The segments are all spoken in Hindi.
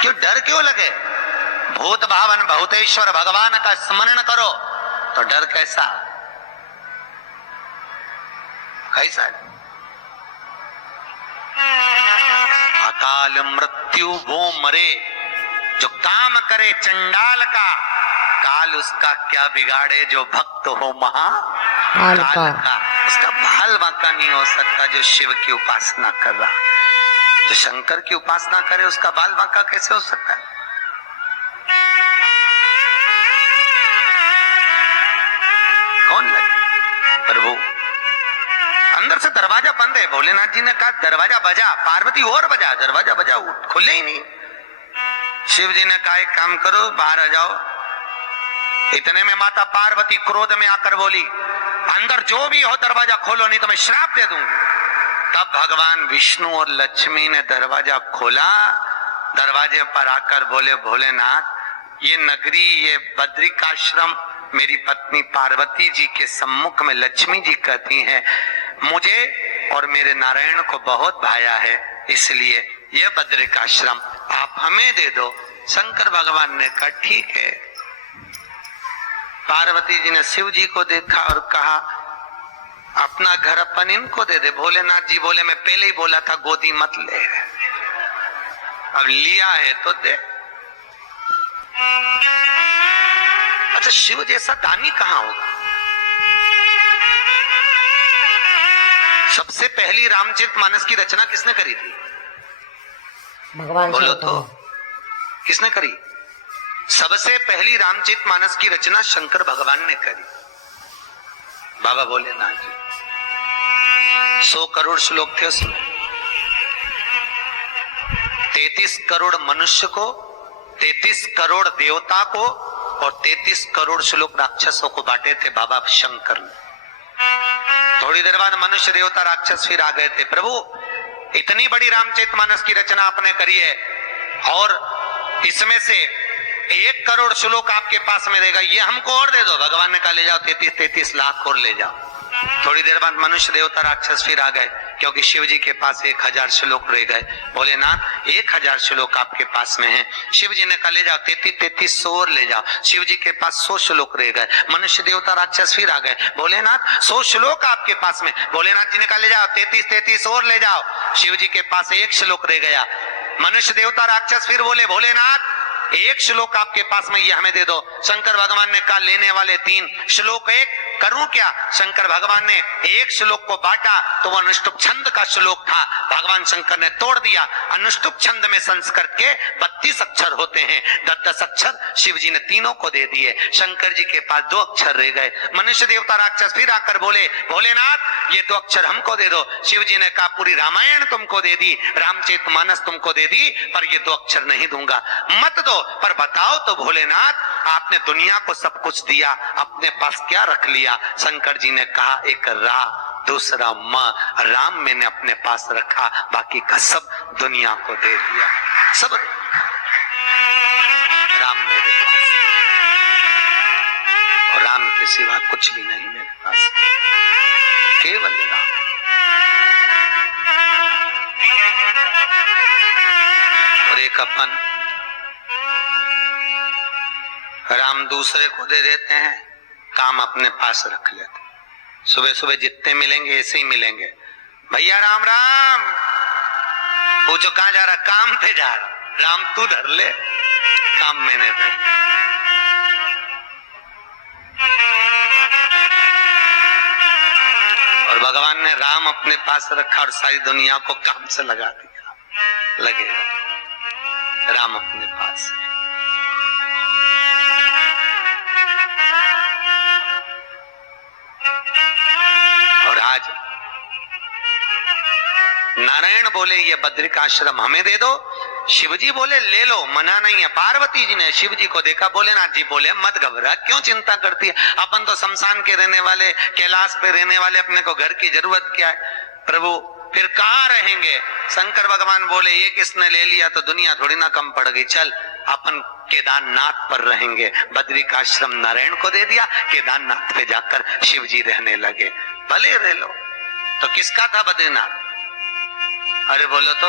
क्यों डर क्यों लगे? भूत भावन भूतेश्वर भगवान का स्मरण करो तो डर कैसा कैसा? अकाल मृत्यु वो मरे जो काम करे चंडाल का, काल उसका क्या बिगाड़े जो भक्त हो महाकाल का। उसका बाल बांका नहीं हो सकता जो शिव की उपासना कर रहा। जो शंकर की उपासना करे उसका बाल बांका कैसे हो सकता है? कौन लगे? प्रभु अंदर से दरवाजा बंद है। भोलेनाथ जी ने कहा दरवाजा बजा, पार्वती और बजा, दरवाजा बजा, खुले ही नहीं। शिव जी ने कहा एक काम करो बाहर आ जाओ। इतने में माता पार्वती क्रोध में आकर बोली अंदर जो भी हो दरवाजा खोलो नहीं तो मैं श्राप दे दूंगी। तब भगवान विष्णु और लक्ष्मी ने दरवाजा खोला। दरवाजे पर आकर बोले भोलेनाथ ये नगरी ये बद्रिकाश्रम मेरी पत्नी पार्वती जी के सम्मुख में लक्ष्मी जी कहती हैं मुझे और मेरे नारायण को बहुत भाया है, इसलिए यह बद्रिकाश्रम आप हमें दे दो। शंकर भगवान ने कहा ठीक है। पार्वती जी ने शिव जी को देखा और कहा अपना घर अपन इनको दे दे। भोलेनाथ जी बोले मैं पहले ही बोला था गोदी मत ले, अब लिया है तो दे। अच्छा शिव जैसा दानी कहां होगा? सबसे पहली रामचरितमानस की रचना किसने करी थी? भगवान बोलो तो किसने करी? सबसे पहली रामचरितमानस की रचना शंकर भगवान ने करी। बाबा भोलेनाथ जी 100 करोड़ श्लोक थे उसमें। 33 करोड़ मनुष्य को, 33 करोड़ देवता को और 33 करोड़ श्लोक राक्षसों को बांटे थे बाबा शंकर ने। थोड़ी देर बाद मनुष्य देवता राक्षस फिर आ गए थे। प्रभु इतनी बड़ी रामचरितमानस की रचना आपने करी है और इसमें से 1 करोड़ श्लोक आपके पास में रहेगा, ये हमको और दे दो। भगवान ने कहा ले जाओ 33 लाख और ले जाओ। थोड़ी देर बाद मनुष्य देवता राक्षस फिर आ गए क्योंकि शिव जी के पास 1000 श्लोक रह गए। भोलेनाथ 1000 श्लोक आपके पास में है। शिव जी ने कहा ले जाओ 33 और ले जाओ। शिव जी के पास 100 श्लोक रह गए। मनुष्य देवता राक्षस फिर आ गए। भोलेनाथ 100 श्लोक आपके पास में। भोलेनाथ जी ने कहा ले जाओ 33 और ले जाओ। शिव जी के पास 1 श्लोक रह गया। मनुष्य देवता राक्षस फिर बोले भोलेनाथ 1 श्लोक आपके पास में ये हमें दे दो। शंकर भगवान ने कहा लेने वाले 3 श्लोक 1 करूं क्या? शंकर भगवान ने 1 श्लोक को बांटा तो वह अनुष्टुप छंद का श्लोक था। भगवान शंकर ने तोड़ दिया। अनुष्टुप छंद में संस्कृत के 32 अक्षर होते हैं। 10 अक्षर शिव जी ने तीनों को दे दिए। शंकर जी के पास 2 अक्षर रह गए। मनुष्य देवता राक्षस फिर आकर बोले भोलेनाथ ये 2 अक्षर हमको दे दो। शिव जी ने कहा पूरी रामायण तुमको दे दी, रामचरितमानस तुमको दे दी, पर ये 2 अक्षर नहीं दूंगा। मत दो पर बताओ तो भोलेनाथ आपने दुनिया को सब कुछ दिया, अपने पास क्या रख लिया? शंकर जी ने कहा एक रा दूसरा म, राम मैंने अपने पास रखा, बाकी का सब दुनिया को दे दिया। सब राम मेरे पास और राम के सिवा कुछ भी नहीं मेरे पास, केवल राम। और एक अपन राम दूसरे को दे देते हैं, काम अपने पास रख लेते। सुबह सुबह जितने मिलेंगे ऐसे ही मिलेंगे। भैया राम राम, पूछो कहां जा रहा? काम पे जा रहा। राम तू धर ले, काम मैंने धर लिया। और भगवान ने राम अपने पास रखा और सारी दुनिया को काम से लगा दिया। लगेगा राम अपने पास है। और आज नारायण बोले ये बद्रिकाश्रम हमें दे दो। शिवजी बोले ले लो, मना नहीं है। पार्वती जी ने शिव जी को देखा। भोलेनाथ जी बोले मत घबरा, क्यों चिंता करती है? अपन तो शमशान के रहने वाले, कैलाश पे रहने वाले, अपने को घर की जरूरत क्या है? प्रभु फिर कहाँ रहेंगे? शंकर भगवान बोले ये किसने ले लिया तो दुनिया थोड़ी ना कम पड़ गई, चल अपन केदारनाथ पर रहेंगे। बद्रिकाश्रम नारायण को दे दिया, केदारनाथ पे जाकर शिव जी रहने लगे। भले रह लो। तो किसका था बद्रीनाथ? अरे बोलो तो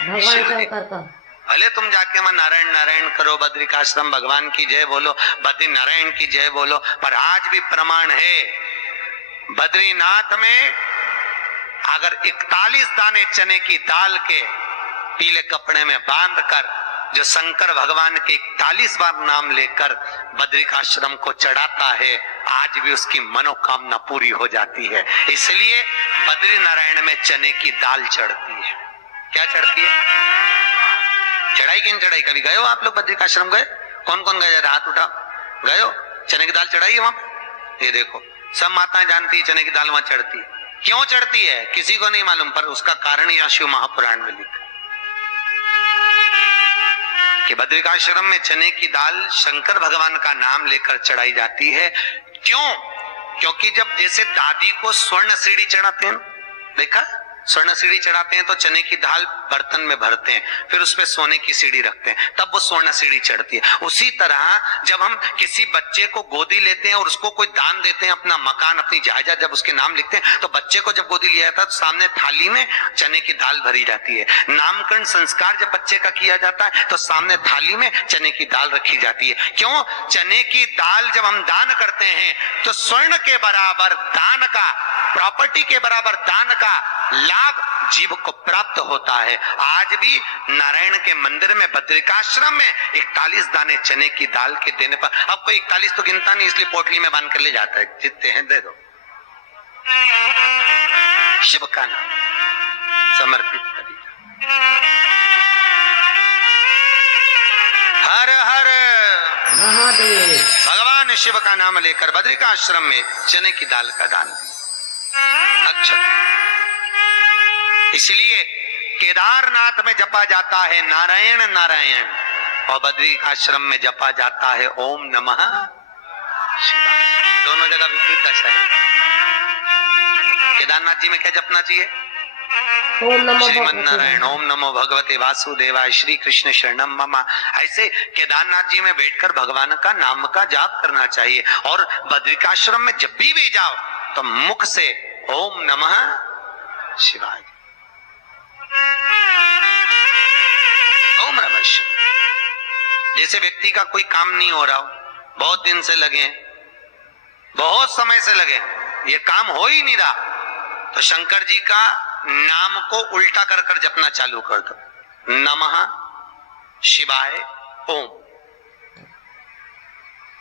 भगवान शंकर का। भले तुम जाके वहां नारायण नारायण करो, बद्रिकाश्रम भगवान की जय बोलो, बद्री नारायण की जय बोलो, पर आज भी प्रमाण है बद्रीनाथ में अगर 41 दाने चने की दाल के पीले कपड़े में बांधकर जो शंकर भगवान के 41 बार नाम लेकर बद्रिकाश्रम को चढ़ाता है, आज भी उसकी मनोकामना पूरी हो जाती है। इसलिए बद्री नारायण में चने की दाल चढ़ती है। क्या चढ़ती है? चढ़ाई की नहीं चढ़ाई? कभी गए हो आप लोग बद्रिकाश्रम? गए? कौन कौन गए? हाथ उठा। गए हो? चने की दाल चढ़ाई है वहां पे? ये देखो, सब माताएं जानती है चने की दाल वहां चढ़ती है। क्यों चढ़ती है किसी को नहीं मालूम, पर उसका कारण यह शिव महापुराण में लिखा कि बद्रिकाश्रम में चने की दाल शंकर भगवान का नाम लेकर चढ़ाई जाती है। क्यों? क्योंकि जब जैसे दादी को स्वर्ण सीढ़ी चढ़ाते हैं, देखा स्वर्ण सीढ़ी चढ़ाते हैं तो चने की दाल बर्तन में भरते हैं, फिर उस पे सोने की सीढ़ी रखते हैं, तब वो स्वर्ण सीढ़ी चढ़ती है। उसी तरह जब हम किसी बच्चे को गोदी लेते हैं और उसको कोई दान देते हैं, अपना मकान अपनी जायदाद जब उसके नाम लिखते हैं, तो बच्चे को जब गोदी लिया जाता है तो सामने थाली में चने की दाल भरी जाती है। नामकरण संस्कार जब बच्चे का किया जाता है तो सामने थाली में चने की दाल रखी जाती है। क्यों? चने की दाल जब हम दान करते हैं तो स्वर्ण के बराबर दान का, प्रॉपर्टी के बराबर दान का लाभ जीव को प्राप्त होता है। आज भी नारायण के मंदिर में बद्रिकाश्रम में 41 दाने चने की दाल के देने पर, अब कोई 41 तो गिनता नहीं, इसलिए पोटली में बांध कर ले जाता है, जितने हैं दे दो, शिव का नाम समर्पित करिए। हर हर महादेव। भगवान शिव का नाम लेकर बद्रिकाश्रम में चने की दाल का दान। अच्छा, इसलिए केदारनाथ में जपा जाता है नारायण नारायण और बद्री आश्रम में जपा जाता है ओम नमः शिवाय। दोनों जगह विपरीत दशा है। केदारनाथ जी में क्या जपना चाहिए? ओम नमो श्रीमन नारायण, ओम नमो भगवते वासुदेवाय, श्री कृष्ण शरणम मम। ऐसे केदारनाथ जी में बैठकर भगवान का नाम का जाप करना चाहिए। और बद्रिकाश्रम में जब भी जाओ तो मुख से ओम नमः शिवाय, ओम नमः शिवाय। जैसे व्यक्ति का कोई काम नहीं हो रहा हो, बहुत दिन से लगे, बहुत समय से लगे, ये काम हो ही नहीं रहा, तो शंकर जी का नाम को उल्टा कर कर जपना चालू कर दो। नमः शिवाय ओम।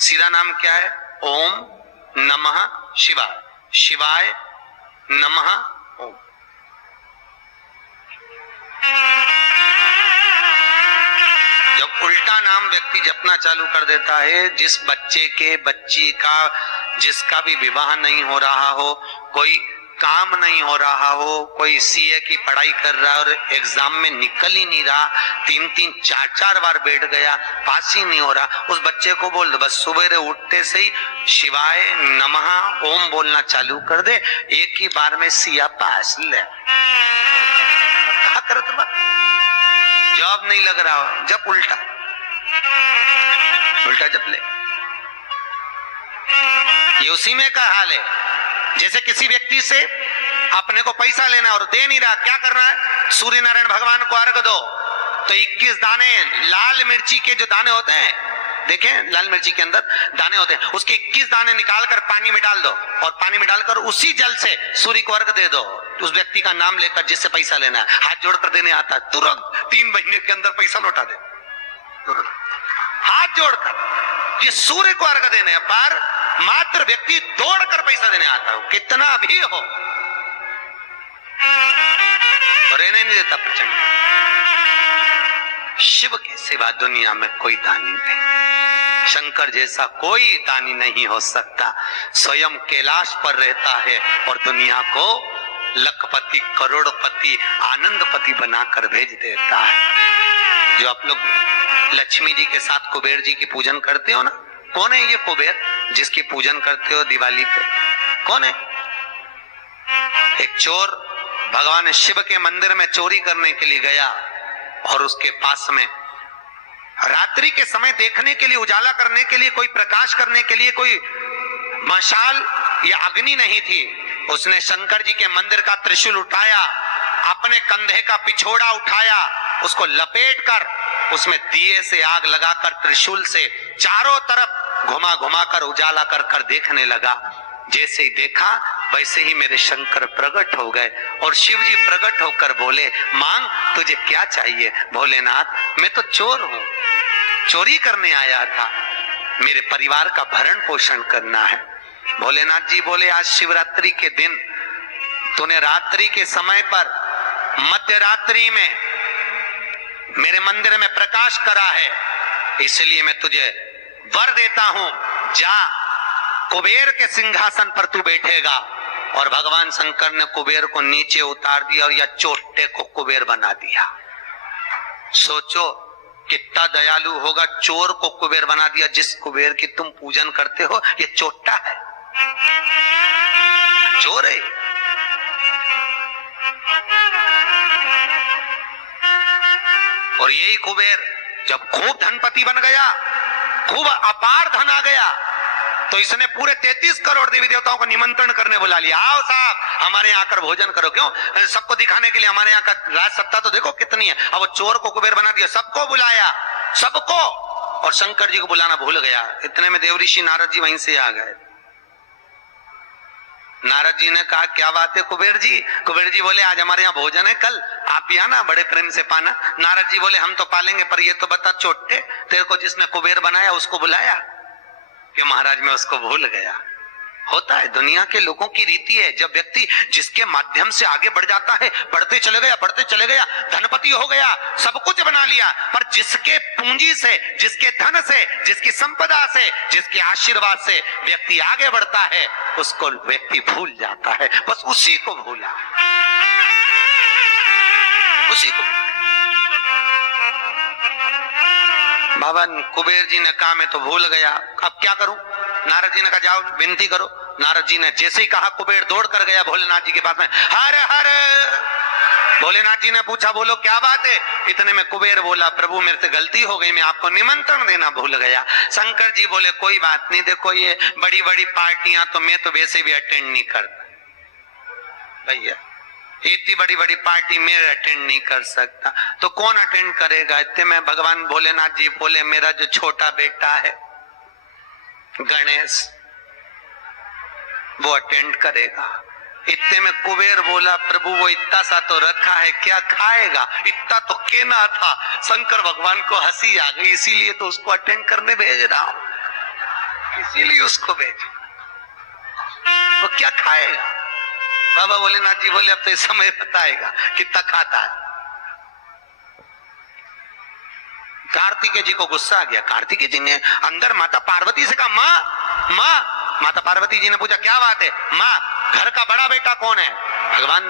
सीधा नाम क्या है? ओम नमः शिवाय, शिवाय नमः ओम। जब उल्टा नाम व्यक्ति जपना चालू कर देता है, जिस बच्चे के, बच्ची का, जिसका भी विवाह नहीं हो रहा हो, कोई काम नहीं हो रहा हो, कोई सीए की पढ़ाई कर रहा है और एग्जाम में निकल ही नहीं रहा, 3-3 4-4 बार बैठ गया, पास ही नहीं हो रहा, उस बच्चे को बोल दो बस सुबह उठते से ही शिवाय नमः ओम बोलना चालू कर दे, एक ही बार में सिया पास ले। कहा कर जॉब नहीं लग रहा हो, जब उल्टा उल्टा जप ले। ये उसी में का हाल है। जैसे किसी व्यक्ति से अपने को पैसा लेना और दे नहीं रहा, क्या करना है? सूर्य नारायण भगवान को अर्घ दो। तो 21 दाने लाल मिर्ची के जो दाने होते हैं, देखें लाल मिर्ची के अंदर दाने होते हैं, उसके 21 दाने निकालकर पानी में डाल दो और पानी में डालकर उसी जल से सूर्य को अर्घ दे दो। उस व्यक्ति का नाम लेकर जिससे पैसा लेना है, हाथ जोड़कर देने आता है, तुरंत 3 महीने के अंदर पैसा लौटा दे, तुरंत हाथ जोड़कर। ये सूर्य को अर्घ देने पर मात्र व्यक्ति दौड़कर पैसा देने आता हो, कितना भी हो, रहने नहीं देता प्रचंड। शिव के सिवा दुनिया में कोई दानी नहीं, शंकर जैसा कोई दानी नहीं हो सकता। स्वयं कैलाश पर रहता है और दुनिया को लखपति, करोड़पति, आनंदपति बनाकर भेज देता है। जो आप लोग लक्ष्मी जी के साथ कुबेर जी की पूजन करते हो ना, कौन है ये कुबेर जिसकी पूजन करते हो दिवाली पे? कौन है? एक चोर भगवान शिव के मंदिर में चोरी करने के लिए गया और उसके पास में रात्रि के समय देखने के लिए, उजाला करने के लिए, कोई प्रकाश करने के लिए कोई मशाल या अग्नि नहीं थी। उसने शंकर जी के मंदिर का त्रिशूल उठाया, अपने कंधे का पिछोड़ा उठाया, उसको लपेट कर उसमें दिए से आग लगाकर त्रिशूल से चारों तरफ घुमा घुमा कर उजाला कर कर देखने लगा। जैसे ही देखा वैसे ही मेरे शंकर प्रकट हो गए और शिव जी प्रकट होकर बोले, मांग तुझे क्या चाहिए। भोलेनाथ मैं तो चोर हूं, चोरी करने आया था, मेरे परिवार का भरण पोषण करना है। भोलेनाथ जी बोले, आज शिवरात्रि के दिन तूने रात्रि के समय पर मध्य रात्रि में मेरे मंदिर में प्रकाश करा है, इसलिए मैं तुझे वर देता हूं, जा कुबेर के सिंहासन पर तू बैठेगा। और भगवान शंकर ने कुबेर को नीचे उतार दिया और या चोटे को कुबेर बना दिया। सोचो कितना दयालु होगा, चोर को कुबेर बना दिया। जिस कुबेर की तुम पूजन करते हो ये चोटा है, चोर है। और यही कुबेर जब खूब धनपति बन गया, खूब अपार धन आ गया, तो इसने पूरे 33 करोड़ देवी देवताओं को निमंत्रण करने बुला लिया। आओ साहब हमारे यहाँ आकर भोजन करो। क्यों? सबको दिखाने के लिए हमारे यहाँ का राज सत्ता तो देखो कितनी है। अब वो चोर को कुबेर बना दिया, सबको बुलाया, सबको। और शंकर जी को बुलाना भूल गया। इतने में देवऋषि नारद जी वहीं से आ गए। नारद जी ने कहा, क्या बात है कुबेर जी? कुबेर जी बोले, आज हमारे यहाँ भोजन है, कल आप भी आना, बड़े प्रेम से पाना। नारद जी बोले, हम तो पालेंगे, पर ये तो बता चोटे, तेरे को जिसने कुबेर बनाया उसको बुलाया? कि महाराज मैं उसको भूल गया। होता है, दुनिया के लोगों की रीति है। जब व्यक्ति जिसके माध्यम से आगे बढ़ जाता है, बढ़ते चले गया, धनपति हो गया, सब कुछ बना लिया, पर जिसके पूंजी से, जिसके धन से, जिसकी संपदा से, जिसके आशीर्वाद से व्यक्ति आगे बढ़ता है, उसको व्यक्ति भूल जाता है। बस उसी को भूला, उसी को। बाबा कुबेर जी ने कहा मैं तो भूल गया, अब क्या करूं? नारद जी ने कहा जाओ विनती करो। नारद जी ने जैसे ही कहा, कुबेर दौड़ कर गया भोलेनाथ जी के पास में। हर हर। भोलेनाथ जी ने पूछा, बोलो क्या बात है? इतने में कुबेर बोला, प्रभु मेरे से गलती हो गई, मैं आपको निमंत्रण देना भूल गया। शंकर जी बोले, कोई बात नहीं, देखो ये बड़ी बड़ी पार्टियां तो मैं तो वैसे भी अटेंड नहीं करता भैया, इतनी बड़ी बड़ी पार्टी मैं अटेंड नहीं कर सकता, तो कौन अटेंड करेगा? इतने में भगवान भोलेनाथ जी बोले, मेरा जो छोटा बेटा है गणेश, वो अटेंड करेगा। इतने में कुबेर बोला, प्रभु वो इतना सा तो रखा है, क्या खाएगा? इतना तो केना था। शंकर भगवान को हंसी आ गई, इसीलिए तो उसको अटेंड करने भेज रहा हूं, इसीलिए उसको भेज। वो क्या खाएगा? बाबा भोलेनाथ जी बोले, अब तो इस समय बताएगा कितना खाता है। कार्तिकेय जी को गुस्सा आ गया। कार्तिकेय जी ने अंदर माता पार्वती से कहा, माँ माँ। माता पार्वती जी ने पूछा, क्या बात है? माँ घर का बड़ा बेटा कौन है? भगवान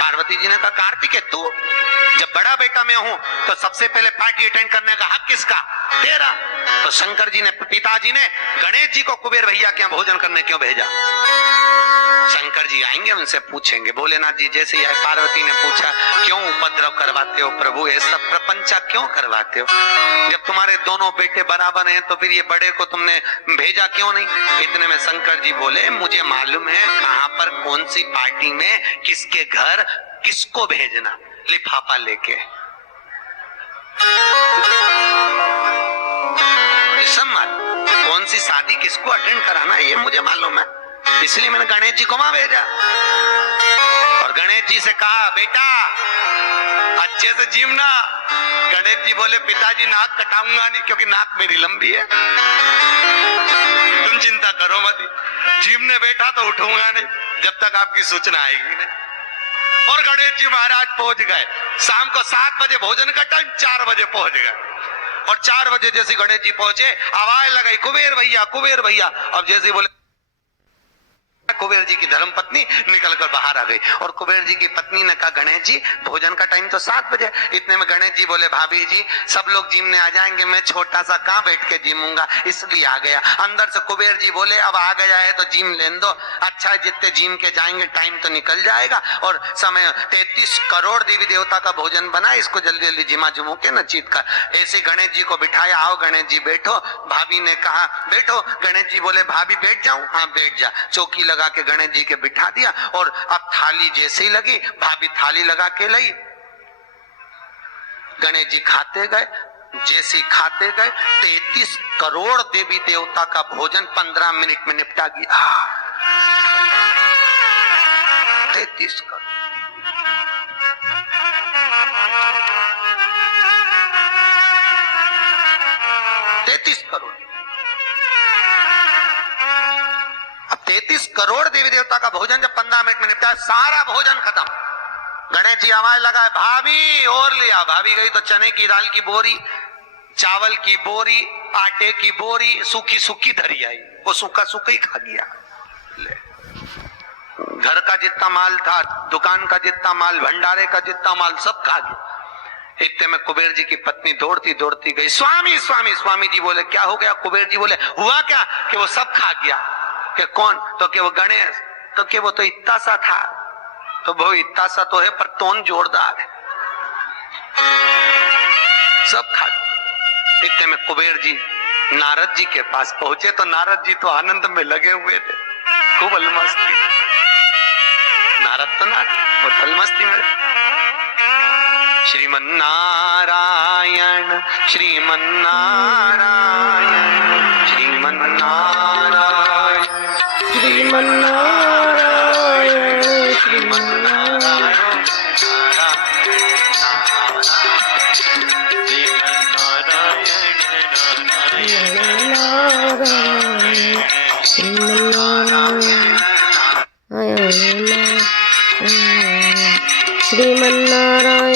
पार्वती जी ने कहा, कार्तिकेय तू। जब बड़ा बेटा मैं हूं तो सबसे पहले पार्टी अटेंड करने का हक किसका? तेरा। तो शंकर जी ने, पिताजी ने गणेश जी को कुबेर भैया के यहाँ भोजन करने क्यों भेजा? शंकर जी आएंगे, उनसे पूछेंगे। भोलेनाथ जी जैसे ही आए, पार्वती ने पूछा, क्यों उपद्रव करवाते हो प्रभु, ये सब प्रपंचा क्यों करवाते हो? जब तुम्हारे दोनों बेटे बराबर हैं तो फिर ये बड़े को तुमने भेजा क्यों नहीं? इतने में शंकर जी बोले, मुझे मालूम है कहां पर कौन सी पार्टी में किसके घर किसको भेजना, लिफाफा लेके। कौन सी शादी किसको अटेंड कराना है ये मुझे मालूम है, इसलिए मैंने गणेश जी को वहां भेजा। और गणेश जी से कहा, बेटा अच्छे से जीवना। गणेश जी बोले, पिताजी नाक कटाऊंगा नहीं, क्योंकि नाक मेरी लंबी है, तुम चिंता करो मत। जीवने बैठा तो उठूंगा नहीं जब तक आपकी सूचना आएगी नहीं। और गणेश जी महाराज पहुंच गए। शाम को 7 बजे भोजन का टाइम, 4 बजे पहुंच गए। और 4 बजे जैसे गणेश जी पहुंचे, आवाज लगाई, कुबेर भैया, कुबेर भैया। अब जैसे बोले, कुबेर जी की धर्मपत्नी निकलकर बाहर आ गई। और कुबेर जी की पत्नी ने कहा, गणेश जी भोजन का टाइम तो 7 बजे। इतने में गणेश जी बोले, भाभी जी सब लोग जिमने आ जाएंगे, मैं छोटा सा कहां बैठ के जिमूंगा, इसलिए आ गया। अंदर से कुबेर जी बोले, अब आ गया है तो जिम लेने दो। अच्छा है, जितने जिम के जाएंगे टाइम तो निकल जाएगा, और समय 33 करोड़ देवी देवता का भोजन बना, इसको जल्दी जल्दी जिमा जुमू के न चीत कर। ऐसे गणेश जी को बिठाया, आओ गणेश जी बैठो। भाभी ने कहा बैठो। गणेश जी बोले, भाभी बैठ जाऊं? हाँ बैठ जा। चौकी लगा के गणेश जी के बिठा दिया। और अब थाली जैसे ही लगी, भाभी थाली लगा के लाई, गणेश जी खाते गए, जैसे खाते गए 33 करोड़ देवी देवता का भोजन 15 मिनट में निपटा गया। 33 करोड़। अब 33 करोड़ देवी देवता का भोजन जब 15 मिनट में निपटा, सारा भोजन खत्म। गणेश जी आवाज लगाए, भाभी और लिया। भाभी गई तो चने की दाल की बोरी, चावल की बोरी, आटे की बोरी, सूखी सूखी धरी आई। वो सूखा सूखा ही खा गया। ले। घर का जितना माल था, दुकान का जितना माल, भंडारे का जितना माल, सब खा गया। इतने में कुबेर जी की पत्नी दौड़ती दौड़ती गई, स्वामी स्वामी। स्वामी जी बोले क्या हो गया? कुबेर जी बोले हुआ क्या कि वो सब खा गया। कि कौन? तो कि वो गणेश। तो कि वो तो इतना सा था। तो वो इतना सा तो है पर तोन जोरदार है, सब खा गया। इतने में कुबेर जी नारद जी के पास पहुंचे तो नारद जी तो आनंद में लगे हुए थे, खूब अलमस्ती। नारद तो नारद, वो अलमस्ती में। श्रीमन्नारायण श्रीमन्नारायण श्रीमन्नारायण श्रीमन्नारायण श्रीमन्नारायण श्रीमन्नारायण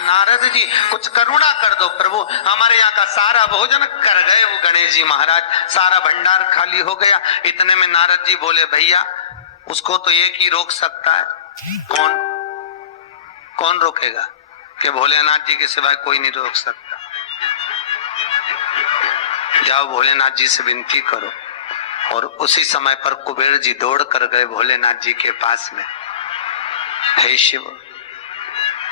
नारद जी कुछ करुणा कर दो प्रभु, हमारे यहाँ का सारा भोजन कर गए वो गणेश जी महाराज, सारा भंडार खाली हो गया। इतने में नारद जी बोले भैया उसको तो एक ही रोक सकता है। कौन? कौन रोकेगा? कि भोलेनाथ जी के सिवाय कोई नहीं रोक सकता। जाओ भोलेनाथ जी से विनती करो। और उसी समय पर कुबेर जी दौड़ कर गए भोलेनाथ जी के पास में। हे शिव,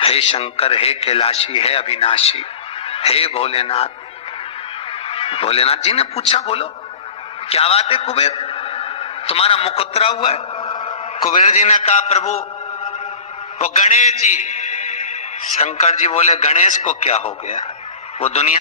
हे शंकर, हे कैलाशी, हे अविनाशी, हे भोलेनाथ। भोलेनाथ जी ने पूछा बोलो क्या बात है कुबेर, तुम्हारा मुख उतरा हुआ है? कुबेर जी ने कहा प्रभु वो गणेश जी। शंकर जी बोले गणेश को क्या हो गया? वो दुनिया